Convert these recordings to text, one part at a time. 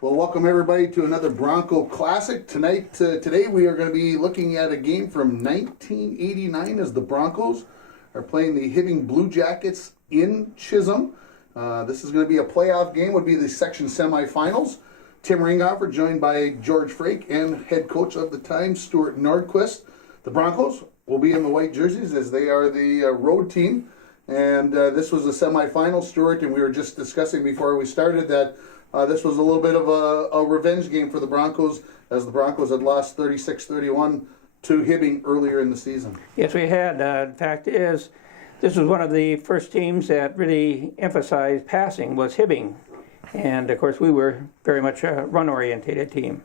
Well, welcome everybody to another Bronco Classic. Today we are going to be looking at a game from 1989 as the Broncos are playing the Hibbing Blue Jackets in Chisholm. This is going to be a playoff game, would be the section semifinals. Tim Ringhofer joined by George Frake and head coach of the time, Stuart Nordquist. The Broncos will be in the white jerseys as they are the road team. And this was the semifinal, Stuart, and we were just discussing before we started that this was a little bit of a revenge game for the Broncos, as the Broncos had lost 36-31 to Hibbing earlier in the season. Yes, we had. The fact is, this was one of the first teams that really emphasized passing was Hibbing. And, of course, we were very much a run-orientated team.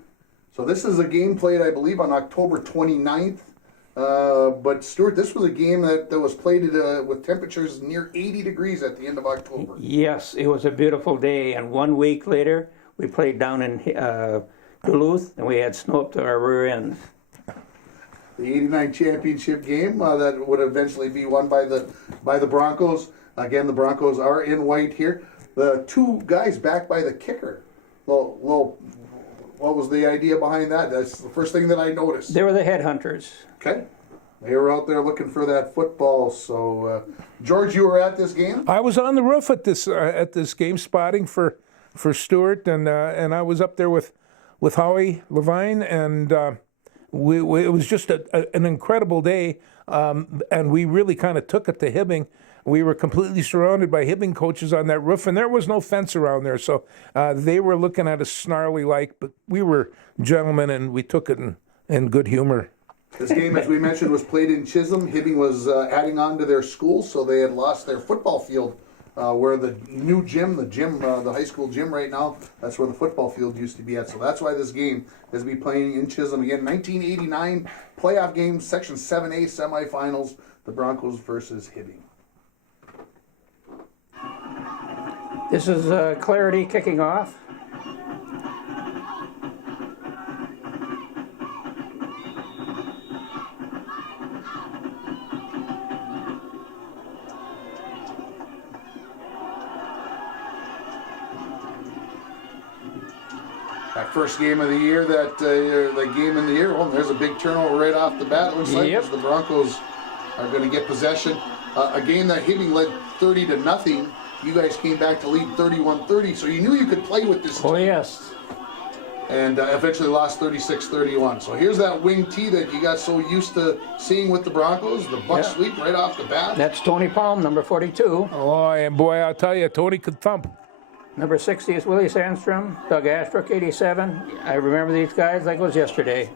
So this is a game played, I believe, on October 29th. But, Stuart, this was a game that was played with temperatures near 80 degrees at the end of October. Yes, it was a beautiful day. And 1 week later, we played down in Duluth, and we had snow up to our rear ends. The 89 championship game that would eventually be won by the Broncos. Again, the Broncos are in white here. The two guys back by the kicker. Well, what was the idea behind that? That's the first thing that I noticed. They were the headhunters. Okay. They were out there looking for that football. So, George, you were at this game? I was on the roof at this game, spotting for Stuart, and I was up there with Howie Levine, and it was just an incredible day, and we really kind of took it to Hibbing. We were completely surrounded by Hibbing coaches on that roof, and there was no fence around there, so they were looking at us snarly like, but we were gentlemen, and we took it in good humor. This game, as we mentioned, was played in Chisholm. Hibbing was adding on to their school, so they had lost their football field where the new gym, the high school gym right now, that's where the football field used to be at. So that's why this game is be playing in Chisholm again. 1989 playoff game, Section 7A semifinals, the Broncos versus Hibbing. This is Clarity kicking off. That first game of the year, the game in the year, well, there's a big turnover right off the bat. It looks like Yep. as the Broncos are going to get possession. A game that Hibbing led 30-0. You guys came back to lead 31-30, so you knew you could play with this team. Oh, yes. And eventually lost 36-31. So here's that wing tee that you got so used to seeing with the Broncos, the buck sweep right off the bat. That's Tony Palm, number 42. Oh, and boy, I'll tell you, Tony could thump. Number 60 is Willie Sandstrom. Doug Ashbrook, 87. I remember these guys like it was yesterday.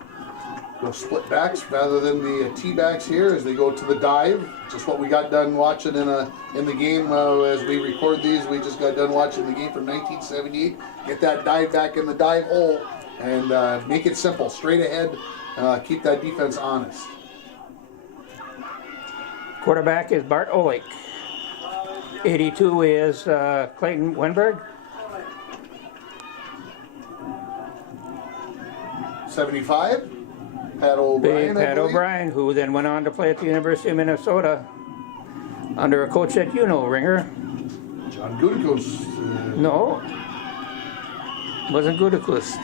Go split backs rather than the tee backs here as they go to the dive. Just what we got done watching in the game as we record these. We just got done watching the game from 1978. Get that dive back in the dive hole and make it simple, straight ahead. Keep that defense honest. Quarterback is Bart Olick. 82 is Clayton Wenberg. 75. Pat O'Brien. Pat O'Brien, who then went on to play at the University of Minnesota under a coach that you know, Ringer. John Gutekunst. No, wasn't Gutekunst.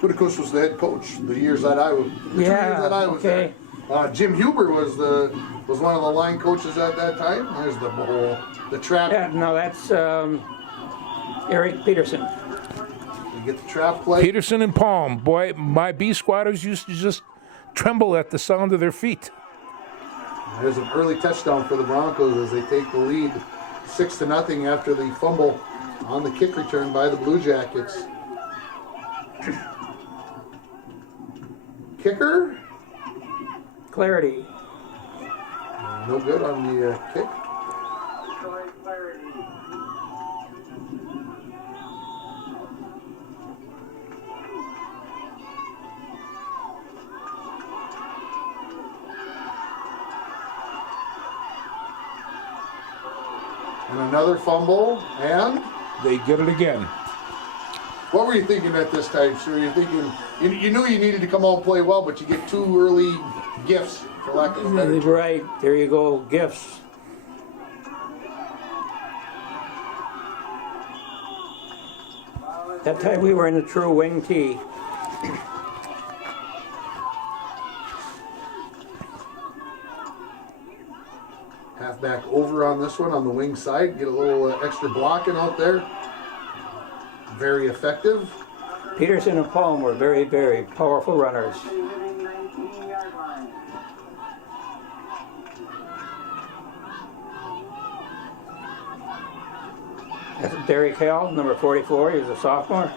Gutekunst was the head coach the years that I was. The 2 years that I was okay. there. Jim Huber was one of the line coaches at that time. There's the trap. Yeah, no, that's Eric Peterson. You get the trap play. Peterson and Palm. Boy, my B squatters used to just tremble at the sound of their feet. There's an early touchdown for the Broncos as they take the lead 6-0 after the fumble on the kick return by the Blue Jackets. Kicker? Clarity. No good on the kick. And another fumble, and They get it again. what were you thinking at this time, sir? You're thinking you knew you needed to come out and play well, but you get two early gifts, for lack of a better term. Right, there you go, gifts. That time we were in the true wing tee. Halfback over on this one on the wing side. Get a little extra blocking out there. Very effective. Peterson and Palm were very, very powerful runners. That's Derek Hale, number 44. He was a sophomore.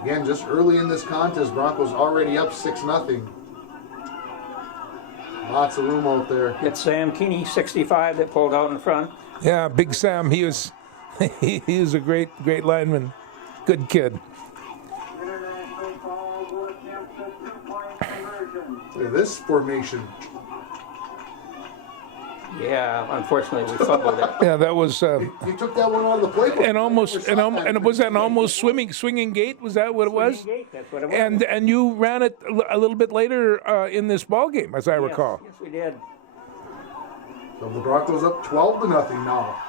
Again, just early in this contest, Broncos already up 6-0. Lots of room out there. It's Sam Keeney, 65, that pulled out in front. Yeah, Big Sam. He was he was a great lineman. Good kid. Look at this formation. Yeah, unfortunately we fumbled it. Yeah, that was You took that one out of the playbook. and was that an almost swinging gate? Was that what it was? That's what it was. And you ran it a little bit later in this ball game, as I recall. Yes, we did. So the Broncos up 12-0 now.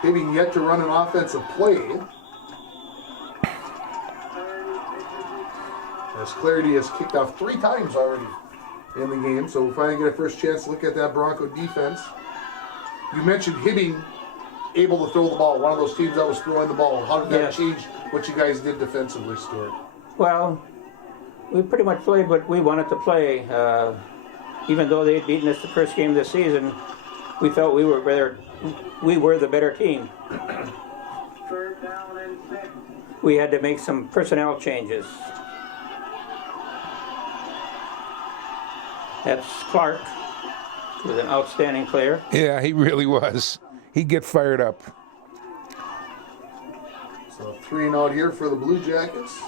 Hibbing yet to run an offensive play. As Clarity has kicked off 3 times already in the game, so we'll finally get a first chance to look at that Bronco defense. You mentioned Hibbing able to throw the ball, one of those teams that was throwing the ball. How did that Yes. change what you guys did defensively, Stuart? Well, we pretty much played what we wanted to play. Even though they'd beaten us the first game this season, we felt we were the better team. We had to make some personnel changes. That's Clark, who's an outstanding player. Yeah, he really was. He'd get fired up. So 3 and out here for the Blue Jackets.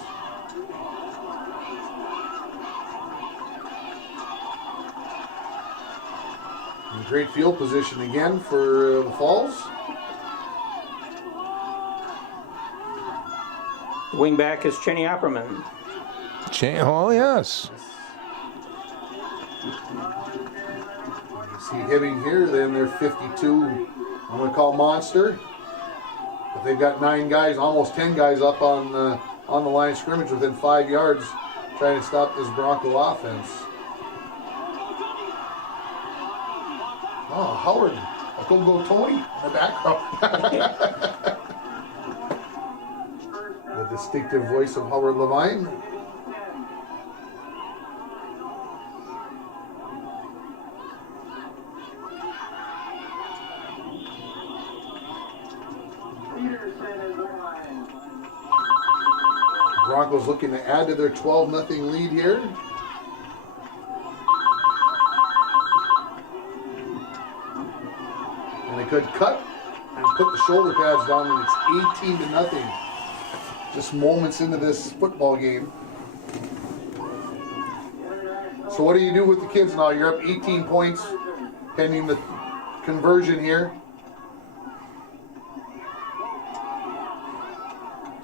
And great field position again for the Falls. The wingback is Cheney Opperman. Oh, yes. You see Hibbing here, then they're 52. I'm going to call Monster. But they've got 9 guys, almost 10 guys up on the line of scrimmage within 5 yards trying to stop this Bronco offense. Oh, Howard. I couldn't go Tony in the background. The distinctive voice of Howard Levine. Broncos looking to add to their 12-0 lead here. And they could cut and put the shoulder pads down, and it's 18-0. Just moments into this football game. So what do you do with the kids now? You're up 18 points pending the conversion here.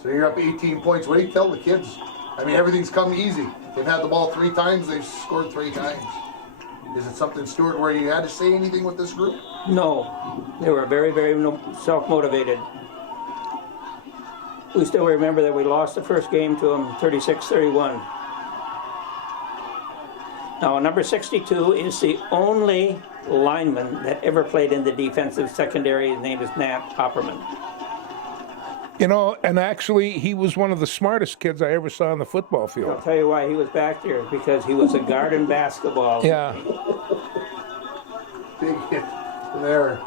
So you're up 18 points. What do you tell the kids? I mean, everything's come easy. They've had the ball 3 times. They've scored 3 times. Is it something, Stuart, where you had to say anything with this group? No, they were very, very self-motivated. We still remember that we lost the first game to them 36-31. Now, number 62 is the only lineman that ever played in the defensive secondary. His name is Nat Opperman. You know, and actually, he was one of the smartest kids I ever saw on the football I'll field. tell you why he was back there, because he was a guard in basketball. Yeah. Big hit there.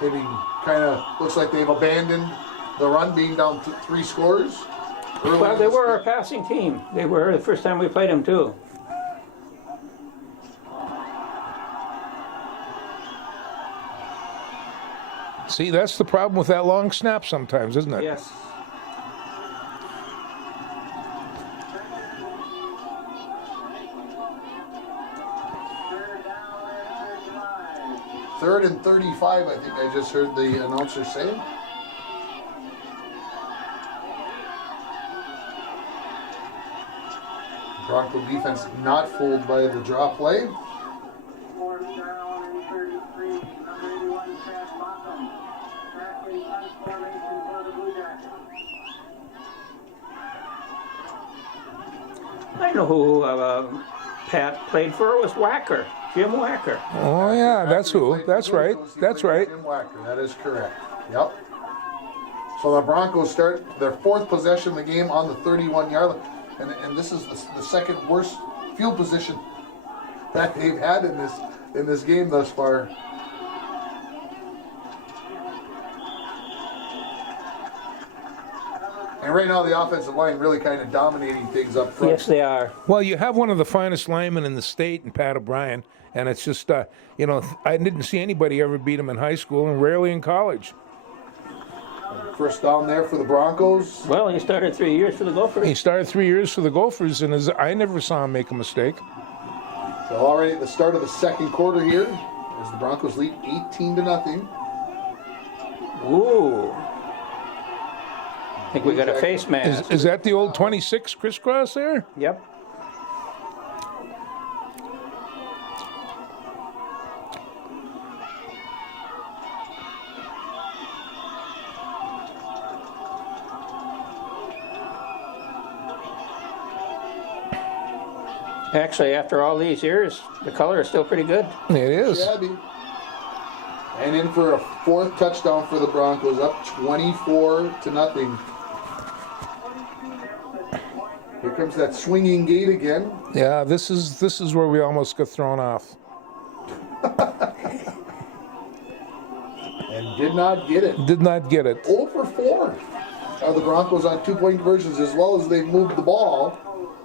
Hibbing kind of looks like they've abandoned the run, being down 3 scores. Well, they were our passing team. They were the first time we played them, too. See, that's the problem with that long snap sometimes, isn't it? Yes. Third and 35, I think I just heard the announcer say. Bronco defense not fooled by the draw play. Fourth down and 33. Number 81, Chad Bottom. Tackling punt formation for the Blue Jackets. I know who Pat played for. It was Wacker, Jim Wacker. Oh yeah, that's who. That's right. That's right. Jim Wacker. That is correct. Yep. So the Broncos start their fourth possession of the game on the 31-yard line, and this is the second worst field position that they've had in this game thus far. And right now the offensive line really kind of dominating things up front. Yes, they are. Well, you have one of the finest linemen in the state, in Pat O'Brien, and it's just, I didn't see anybody ever beat him in high school and rarely in college. First down there for the Broncos. Well, he started 3 years for the Gophers. He started 3 years for the Gophers, and I never saw him make a mistake. So already at the start of the second quarter here, as the Broncos lead 18-0. Ooh. I think we got a face mask. Is that the old 26 crisscross there? Yep. Actually, after all these years, the color is still pretty good. It is. Shabby. And in for a fourth touchdown for the Broncos, up 24-0. Here comes that swinging gate again. Yeah, this is where we almost got thrown off. And did not get it. Did not get it. 0 for 4 are the Broncos on 2-point conversions. As well as they've moved the ball,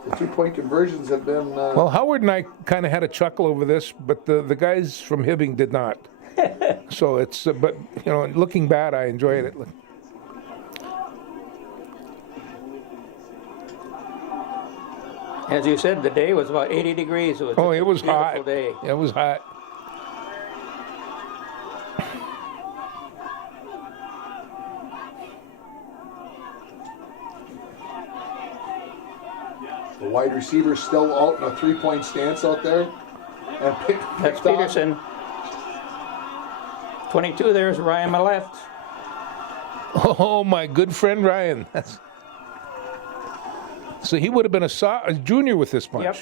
the 2-point conversions have been... Well, Howard and I kind of had a chuckle over this, but the guys from Hibbing did not. So it's, but, looking back, I enjoyed it. As you said, the day was about 80 degrees. It was Oh, it was a beautiful hot. day. It was hot. The wide receiver still out in a 3-point stance out there. And That's picked off. Peterson. 22, there's Ryan on my left. Oh, my good friend Ryan. So he would have been a junior with this bunch. Yep.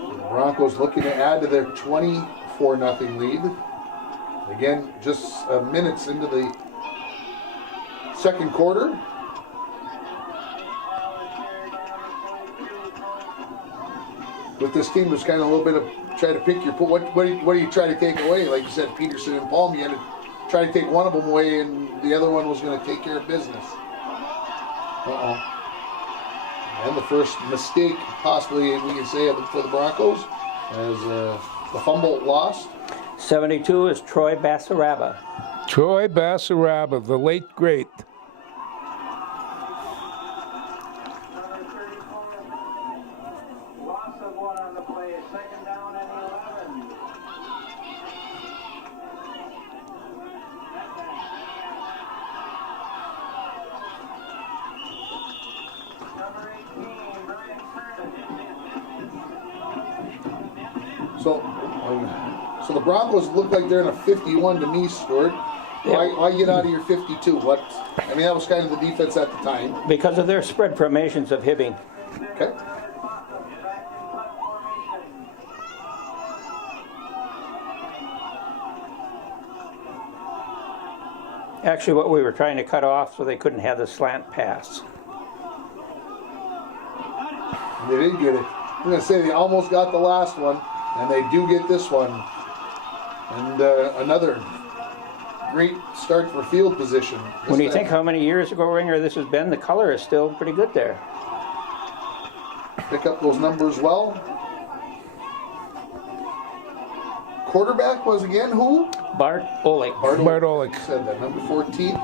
The Broncos looking to add to their 24-0 lead. Again, just minutes into the second quarter. With this team, there's kind of a little bit of try to pick your what do you try to take away? Like you said, Peterson and Palm, you had to try to take one of them away, and the other one was going to take care of business. And the first mistake, possibly we can say, for the Broncos, as the fumble lost. 72 is Troy Bassaraba. Troy Bassaraba, the late great. Loss of one on the play. Second down and 11. Number 18, Brian Curtis. So the Broncos look like they're in a 51 to me, Stuart. Why get out of your 52? What? I mean, that was kind of the defense at the time. Because of their spread formations of Hibbing. Okay. Actually, what we were trying to cut off so they couldn't have the slant pass. They did get it. I'm going to say they almost got the last one, and they do get this one. And another great start for field position. When you think how many years ago, Ringer, this has been, the color is still pretty good there. Pick up those numbers well. Quarterback was again who? Bart Olick. Bart Olick. You said that, number 14.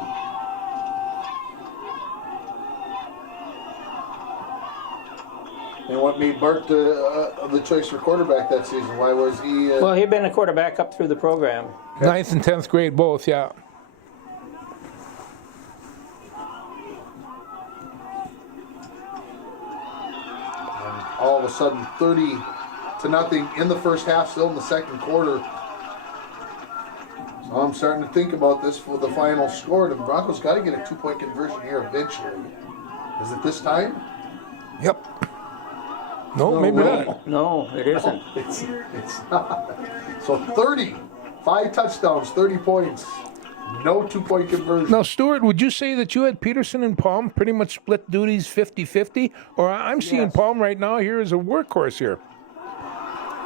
And what made Bart the choice for quarterback that season? Why was he? Well, he'd been a quarterback up through the program. 9th and 10th grade both, yeah. all of a sudden 30-0 in the first half, still in the second quarter. So I'm starting to think about this for the final score. The Broncos got to get a 2-point conversion here eventually. Is it this time? Yep. No, maybe not. No, it isn't. It's not. So 30, 5 touchdowns, 30 points. No 2-point conversion. Now, Stuart, would you say that you had Peterson and Palm pretty much split duties 50-50? Or I'm seeing Yes. Palm right now here as a workhorse here.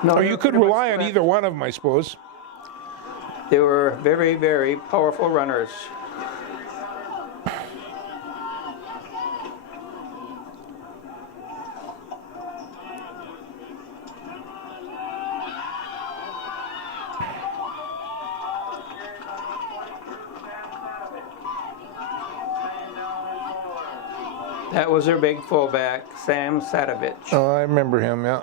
No, Or they you were could pretty much rely on split. either one of them, I suppose. They were very, very powerful runners. That was their big fullback, Sam Sadovich. Oh, I remember him, yeah.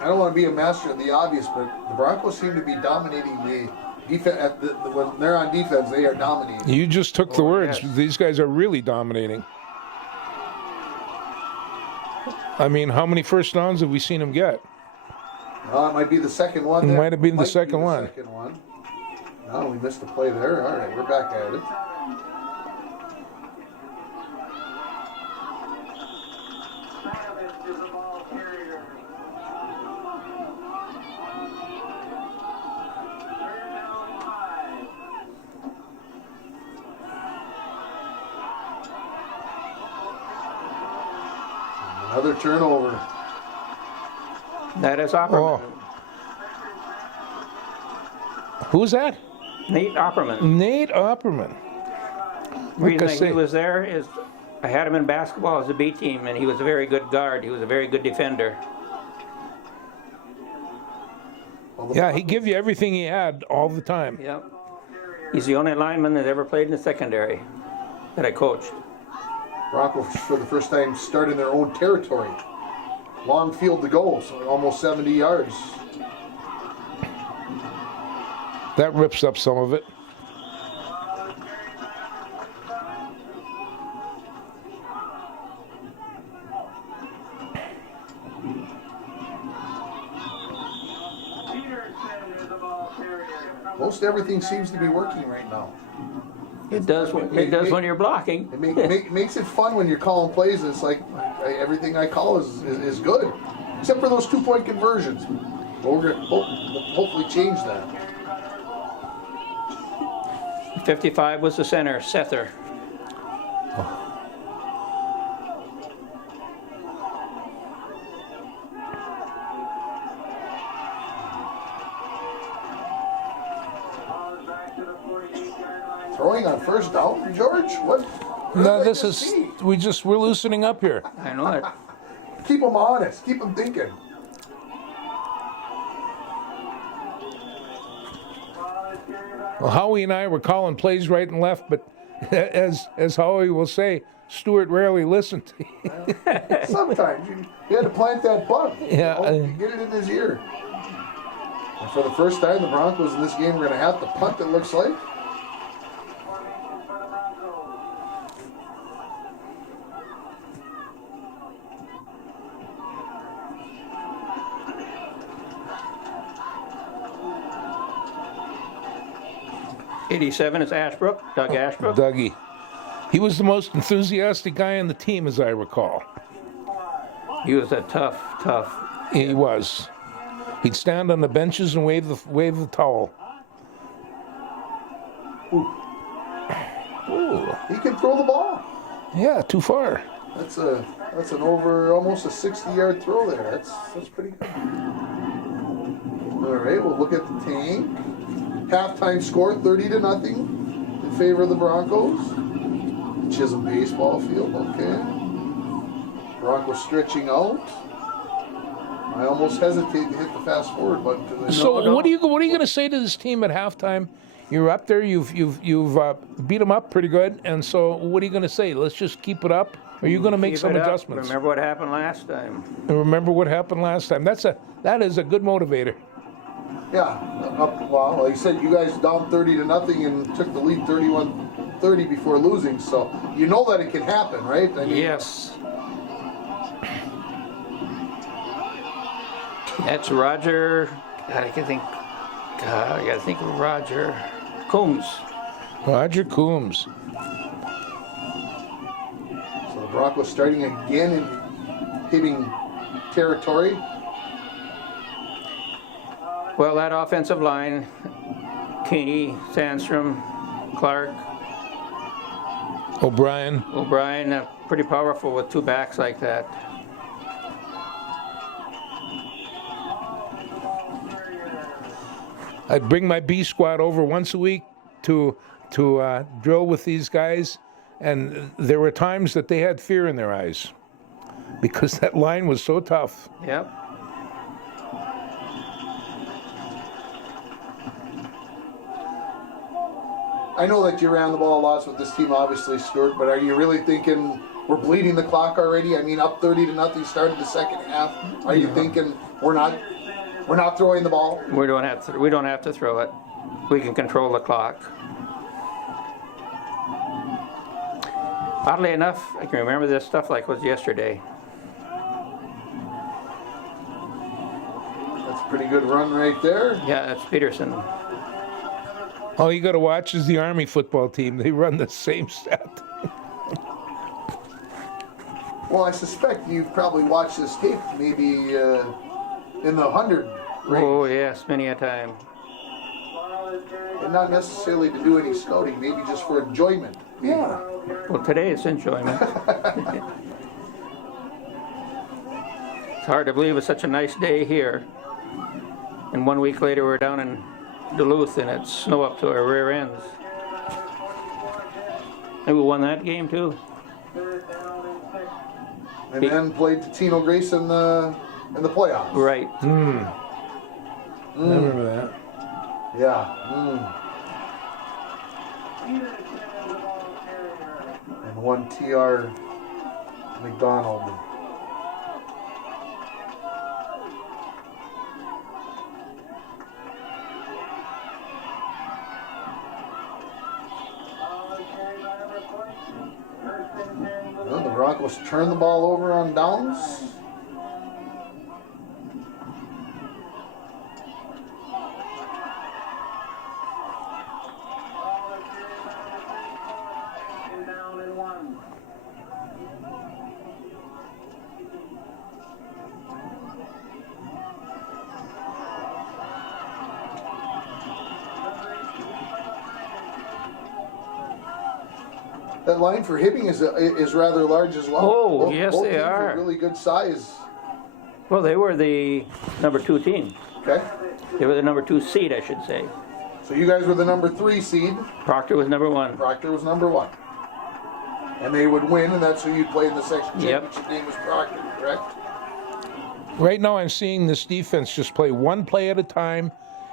I don't want to be a master of the obvious, but the Broncos seem to be dominating the defense. When they're on defense, they are dominating. You just took the words. yes. These guys are really dominating. I mean, how many first downs have we seen them get? Well, it might be the second one. It there. might have been the second be one. Second one. No, we missed the play there. All right, we're back at it. Savage is the ball carrier. Third down 5. Another turnover. That is Opperman. Oh. Who's that? Nate Opperman. Nate Opperman. The reason I that say- he was there is I had him in basketball as a B team, and he was a very good guard. He was a very good defender. Well, the Yeah, he give you everything he had all the time. Yep. He's the only lineman that ever played in the secondary that I coached. Broncos, for the first time, start in their own territory. Long field to go, so almost 70 yards. That rips up some of it. Peterson is the ball carrier. Most everything seems to be working right now. It does when you're blocking. It makes it fun when you're calling plays, and it's like everything I call is good, except for those 2-point conversions. But we're going to hopefully change that. 55 was the center, Sether. Ball is back to the 48-yard line. Throwing on first down, George? What? No, did I this just is see? we're loosening up here. I know it. Keep them honest. Keep them thinking. Ball is carried back. Well, Howie and I were calling plays right and left, but as Howie will say, Stuart rarely listened. Sometimes you had to plant that bug. Yeah, Get it in his ear. And for the first time, the Broncos in this game are going to have to punt, it looks like. Formation for the Broncos. '87 is Ashbrook, Doug Ashbrook. Dougie. He was the most enthusiastic guy on the team, as I recall. He was a tough. He was. He'd stand on the benches and wave the towel. Ooh. He can throw the ball. Yeah, too far. That's an over almost a 60-yard throw there. That's pretty good. All right, we'll look at the tank. Halftime score 30-0 in favor of the Broncos. Chisholm baseball field. Okay. Broncos stretching out. I almost hesitate to hit the fast forward button because I know. So no. what are you going to say to this team at halftime? You're up there. You've beat them up pretty good, and so what are you going to say? Let's just keep it up. Or are you going to make Keep some it up. adjustments? Remember what happened last time. And remember what happened last time. That is a good motivator. Yeah, well, like you said, you guys down 30-0 and took the lead 31-30 before losing, so you know that it can happen, right? I mean, Yes. That's Roger. God, I gotta think of Roger Coombs. Roger Coombs. So the Broncos starting again in hitting territory. Well, that offensive line, Keeney, Sandstrom, Clark, O'Brien. pretty powerful with two backs like that. I'd bring my B squad over once a week to drill with these guys, and there were times that they had fear in their eyes because that line was so tough. Yep. I know that you ran the ball lots with this team, obviously, Stuart, but are you really thinking we're bleeding the clock already? I mean, up 30-0, started the second half. Are you thinking we're not throwing the ball? We don't have to throw it. We can control the clock. Oddly enough, I can remember this stuff like it was yesterday. That's a pretty good run right there. Yeah, that's Peterson. All you got to watch is the Army football team. They run the same set. Well, I suspect you've probably watched this tape maybe in the 100 range. Oh, yes, many a time. And not necessarily to do any scouting, maybe just for enjoyment. Yeah. Well, today it's enjoyment. It's hard to believe it's such a nice day here. And 1 week later we're down in Duluth and it's snow up to our rear ends. And we won that game too. And then played Tino Grace in the playoffs. Right. I remember that. Yeah. And one TR McDonald. Well, the Broncos turn the ball over on downs. That line for Hibbing is rather large as well. Oh, yes, both they teams are. Really good size. Well, they were the number 2 team. Okay. They were the number 2 seed, I should say. So you guys were the number 3 seed. Proctor was number 1. Proctor was number 1. And they would win, and that's who you'd play in the section Yep. championship game was Proctor, correct? Right now I'm seeing this defense just play one play at a time.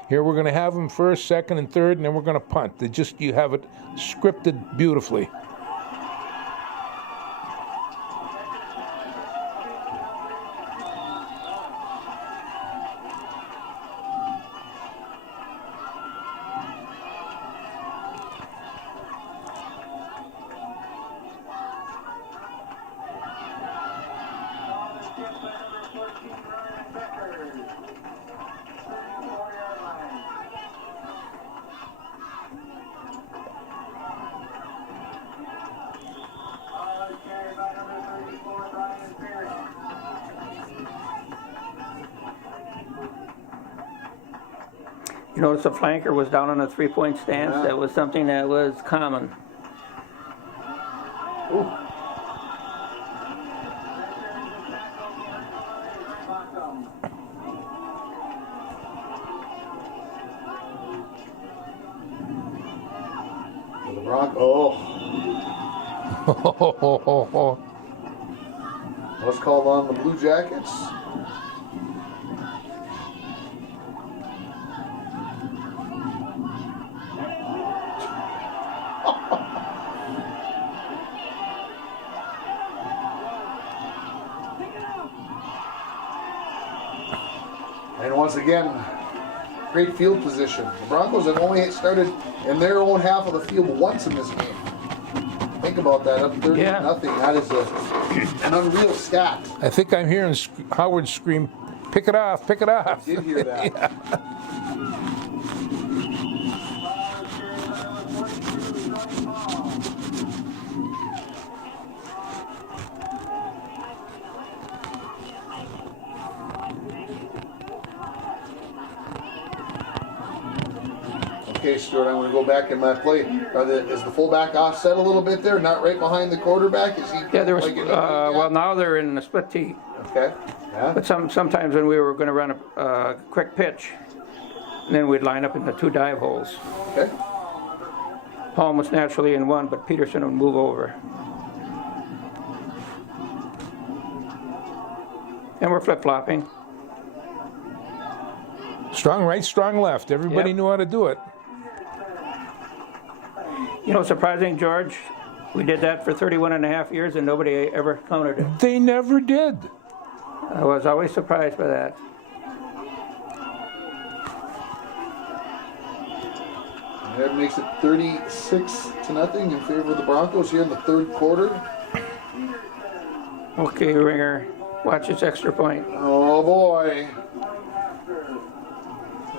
Here we're going to have them first, second, and third, and then we're going to punt. You have it scripted beautifully. You notice the flanker was down on a 3-point stance. Yeah. That was something that was common. Ooh. For the Broncos. Oh. What's called on the Blue Jackets? And once again, Great field position. The Broncos have only started in their own half of the field once in this game. Think about that, up 30 Yeah. nothing. That is an unreal stat. I think I'm hearing Howard scream, "Pick it off, pick it off." Did hear that. Yeah. Okay, Stuart, I'm going to go back in my play. Is the fullback offset a little bit there? Not right behind the quarterback? Is he? Yeah, there was, like an well, now they're in a split tee. Okay. Yeah. But sometimes when we were going to run a quick pitch, then we'd line up in the two dive holes. Okay. Palm was naturally in one, but Peterson would move over. And we're flip-flopping. Strong right, strong left. Everybody Yep. knew how to do it. You know, surprising, George, we did that for 31 and a half years and nobody ever countered it. They never did. I was always surprised by that. And that makes it 36-0 in favor of the Broncos here in the third quarter. Okay, Ringer, watch this extra point. Oh boy.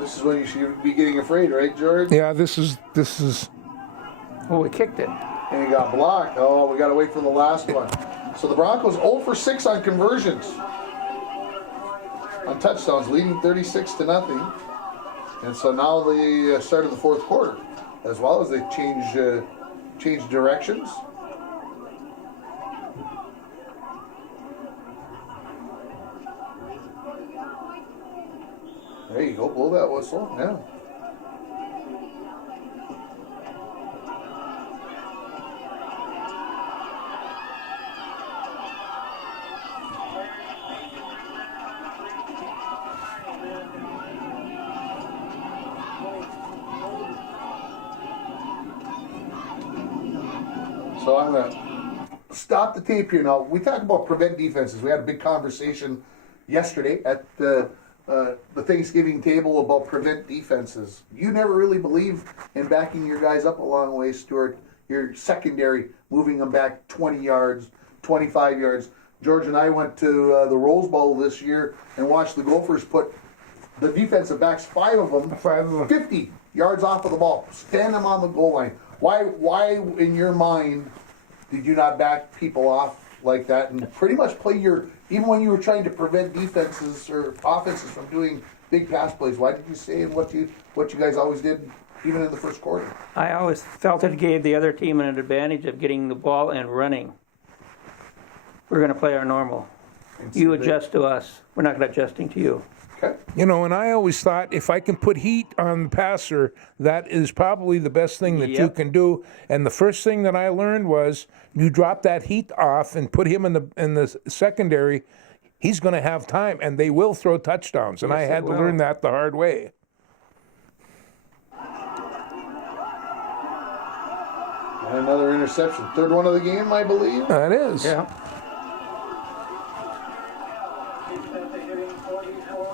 This is when you should be getting afraid, right, George? Yeah, this is. Oh, we kicked it. And he got blocked. Oh, we got to wait for the last one. So the Broncos 0 for 6 on conversions. On touchdowns, leading 36-0. And so now the start of the fourth quarter, as well as they change directions. There you go, blow that whistle, yeah. So I'm going to stop the tape here now. We talk about prevent defenses. We had a big conversation yesterday at the Thanksgiving table about prevent defenses. You never really believe in backing your guys up a long way, Stuart. Your secondary, moving them back 20 yards, 25 yards. George and I went to the Rose Bowl this year and watched the Gophers put the defensive backs, 5 of them, 50 yards off of the ball. Stand them on the goal line. Why in your mind did you not back people off like that and pretty much play even when you were trying to prevent defenses or offenses from doing big pass plays, why did you say what you guys always did even in the first quarter? I always felt it gave the other team an advantage of getting the ball and running. We're going to play our normal. You adjust to us. We're not adjusting to you. Okay. You know, and I always thought if I can put heat on the passer, that is probably the best thing that you Yep. can do. And the first thing that I learned was you drop that heat off and put him in the secondary, he's going to have time, and they will throw touchdowns. And Yes, I had they to will. learn that the hard way. And another interception. Third one of the game, I believe. That is. Yeah.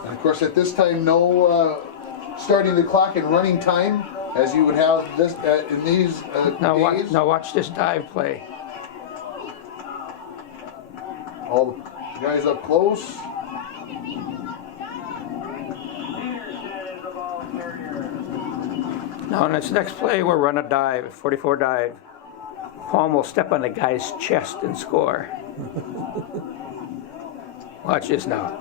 And of course, at this time, no starting the clock and running time as you would have this in these days. Now watch this dive play. All the guys up close. Now in this next play, we'll run a dive, 44 dive. Palm will step on the guy's chest and score. Watch this now.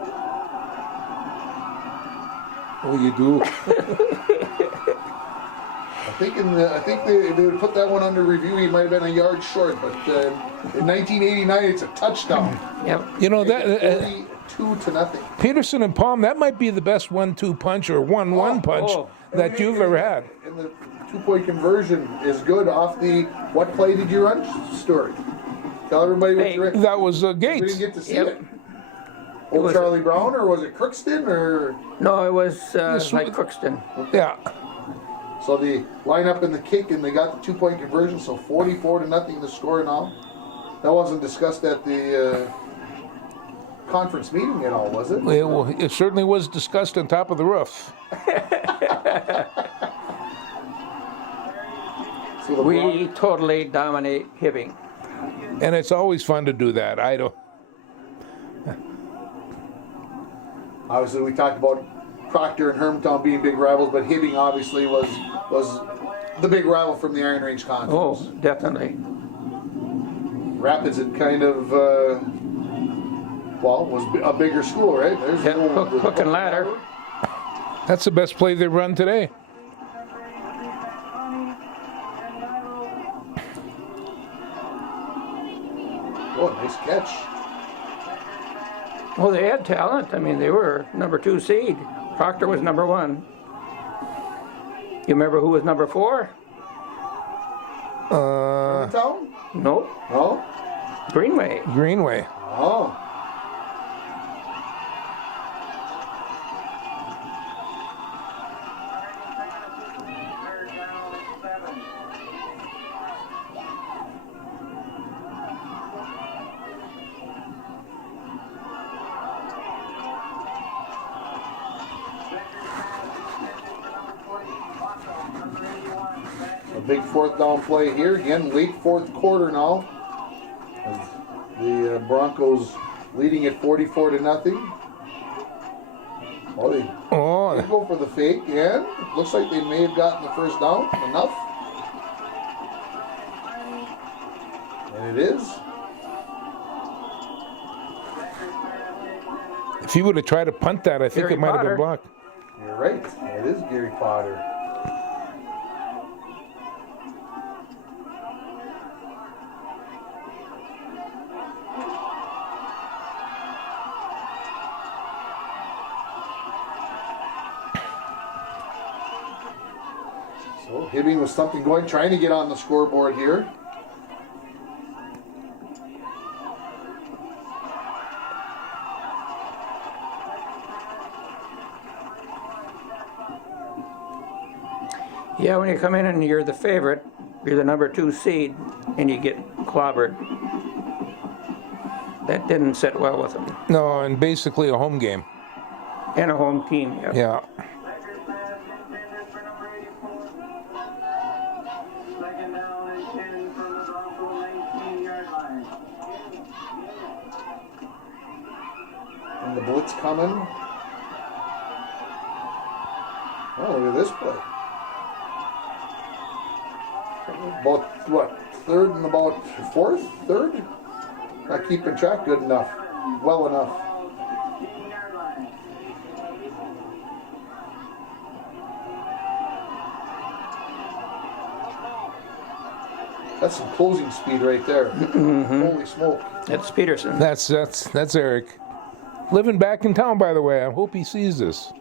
Oh, you do. I think they would put that one under review. He might have been a yard short, but in 1989, it's a touchdown. Yep. You know, that 42-0. Peterson and Palm, that might be the best 1-2 punch or 1-1 punch that you've ever had. And the 2-point conversion is good off the. What play did you run, Stuart? Tell everybody what you ran. That was We didn't Gates. get to see Yep. it. Old Charlie Brown, or was it Crookston, or? No, it was like Crookston. Yeah. So the line up in the kick, and they got the 2-point conversion. So 44-0 the score now. That wasn't discussed at the conference meeting at all, was it? It certainly was discussed on top of the roof. So the We totally dominate Hibbing. And it's always fun to do that. I don't. Obviously, we talked about Proctor and Hermtown being big rivals, but Hibbing obviously was the big rival from the Iron Range Conference. Oh, definitely. Rapids had kind of, was a bigger school, right? There's Yeah, the old- hook and ladder. That's the best play they run today. Oh, nice catch. Well, they had talent. I mean, they were number 2 seed. Proctor was number 1. You remember who was number 4? Hermtown? Nope. No? Greenway. Greenway. Oh. Third down, 7. A big fourth down play here. Again, late fourth quarter now. As the Broncos leading at 44-0. Oh, they Oh, go for the fake, and looks like they may have gotten the first down. Enough. And it is. if he would have tried to punt that, I think Gary it might have Potter. been blocked. You're right. It is Gary Potter. So Hibbing with something going, trying to get on the scoreboard here. Yeah, when you come in and you're the favorite, you're the number 2 seed, and you get clobbered. That didn't sit well with them. No, and basically a home game. And a home team. Yeah. Yeah. Second down and 10 from the Bronco 19-yard line. And the blitz coming. Oh, look at this play. About, what, third and about fourth? Third? Not keeping track good enough. Well enough. 15-yard line. That's some closing speed right there. Holy smoke. That's Peterson. That's Eric. Living back in town, by the way. I hope he sees this.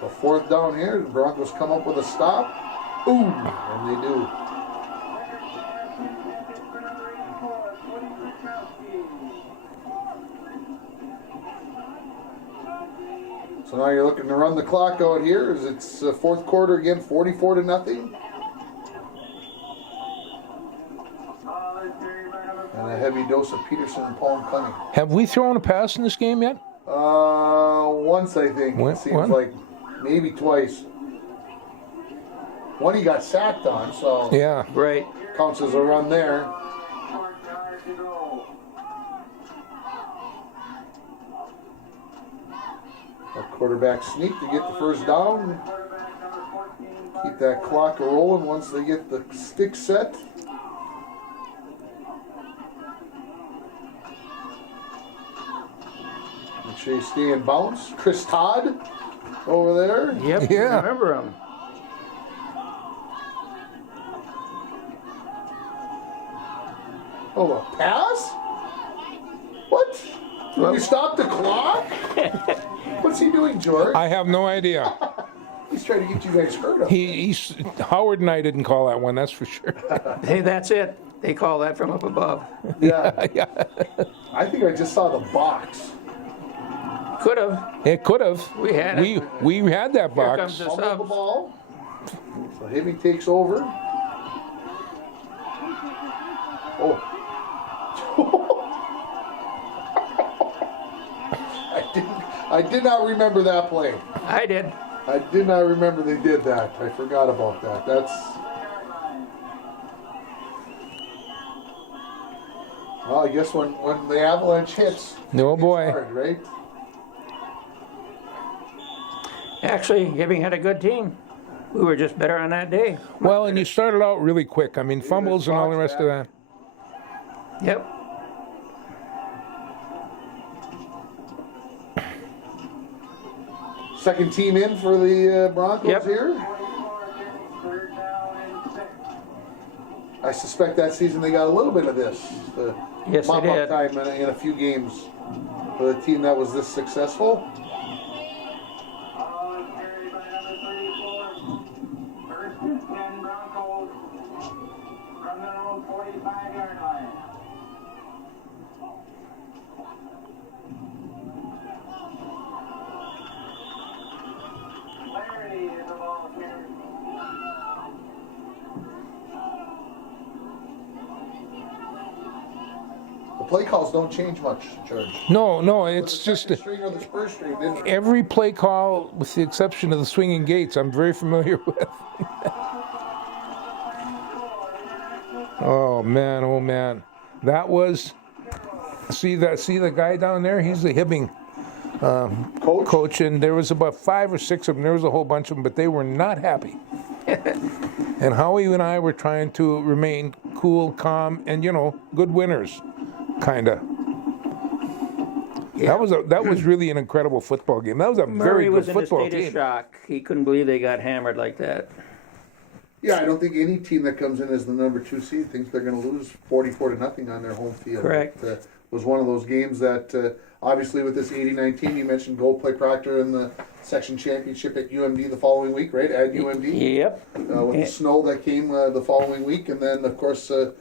So fourth down here, the Broncos come up with a stop. Ooh, and they do. So now you're looking to run the clock out here as it's fourth quarter again, 44-0. And a heavy dose of Peterson and Palm coming. Have we thrown a pass in this game yet? Once I think. When- It seems when? like maybe twice. One he got sacked on, so Yeah. Right. counts as a run there. Short drive to go. A quarterback sneak to get the first down. Quarterback number 14. Keep that clock rolling once they get the stick set. Make sure you stay in bounce. Chris Todd over there. Yep. Yeah. Remember him. Oh, a pass? What? Well- You stopped the clock? What's he doing, George? I have no idea. He's trying to get you guys hurt up. Howard and I didn't call that one, that's for sure. Hey, that's it. They call that from up above. Yeah. Yeah. I think I just saw the box. Could have. It could have. We had it. We had that Here box. comes the Fumble the subs. ball. So Hibbing takes over. Oh. I did not remember that play. I did. I did not remember they did that. I forgot about that. That's. Well, I guess when the avalanche hits. Oh it's boy. hard, right? Actually, Hibbing had a good team. We were just better on that day. Well, and you started out really quick. I mean, fumbles and all the rest of that. Yep. Second team in for the Broncos Yep. here. 3rd down and 6. I suspect that season they got a little bit of this. The Yes, they mop-up did. time in a few games for the team that was this successful. Ball is carried by number 34. 1st and 10 Broncos from their own 45-yard line. Larry is the ball carrier. The play calls don't change much, George. No, The it's just second string or the first string didn't. every play call, with the exception of the swinging gates, I'm very familiar with. Oh man, that was. See the guy down there? He's the Hibbing coach, and there was about 5 or 6 of them. There was a whole bunch of them, but they were not happy. And Howie and I were trying to remain cool, calm, and good winners, kinda. Yeah. That was really an incredible football game. That was a very Murray good was in a football state of team. shock. He couldn't believe they got hammered like that. Yeah, I don't think any team that comes in as the number 2 seed thinks they're going to lose 44-0 on their home field. Correct. It was one of those games that, obviously, with this 89 team, you mentioned Gold Play Proctor in the section championship at UMD the following week, right? At UMD. Yep. With the snow that came the following week, and then, of course, the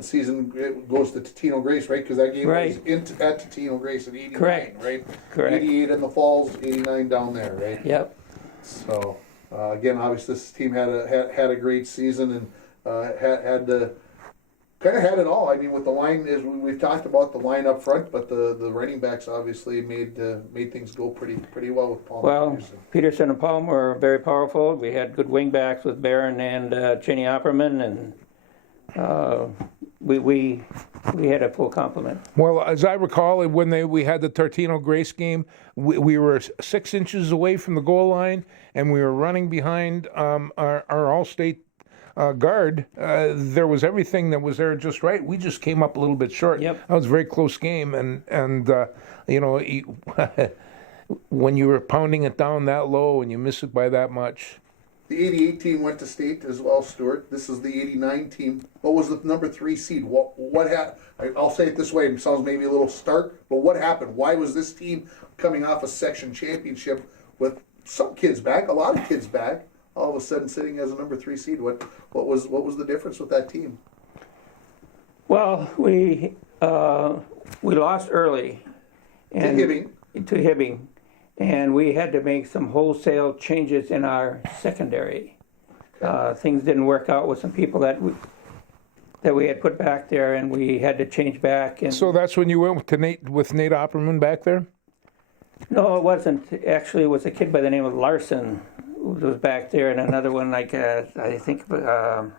season goes to Totino Grace, right? Because that game Right. was at Totino Grace at 89, Correct. right? Correct. 88 in the Falls, 89 down there, right? Yep. So again, obviously, this team had a great season and had kind of had it all. I mean, with the line, as we've talked about the line up front, but the running backs obviously made things go pretty well with Paul. Well, Peterson and Palm were very powerful. We had good wing backs with Barron and Cheney Opperman, and we had a full complement. Well, as I recall, when we had the Totino Grace game, we were 6 inches away from the goal line, and we were running behind our All-State guard. There was everything that was there just right. We just came up a little bit short. Yep. That was a very close game, and when you were pounding it down that low and you miss it by that much. The 88 team went to state as well, Stuart. This is the 89 team. What was the number 3 seed? What happened? I'll say it this way. It sounds maybe a little stark, but what happened? Why was this team coming off a section championship with some kids back, a lot of kids back, all of a sudden sitting as a number 3 seed? What was the difference with that team? Well, we lost early. To Hibbing. To Hibbing. And we had to make some wholesale changes in our secondary. Things didn't work out with some people that we had put back there, and we had to change back. And So that's when you went with Nate Opperman back there? no, it wasn't. Actually, it was a kid by the name of Larson who was back there, and another one I think. But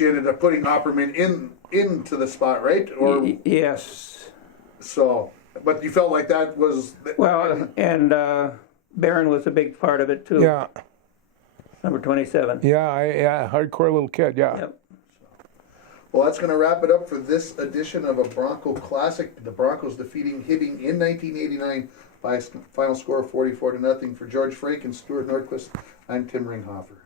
you ended up putting Opperman into the spot, right? Or Yes. so. But you felt like that was Well, and Barron was a big part of it too. Yeah, Number 27. yeah, hardcore little kid, yeah. Yep. Well, that's going to wrap it up for this edition of a Bronco Classic. The Broncos defeating Hibbing in 1989 by a final score of 44-0. For George Frake and Stuart Nordquist, I'm Tim Ringhofer.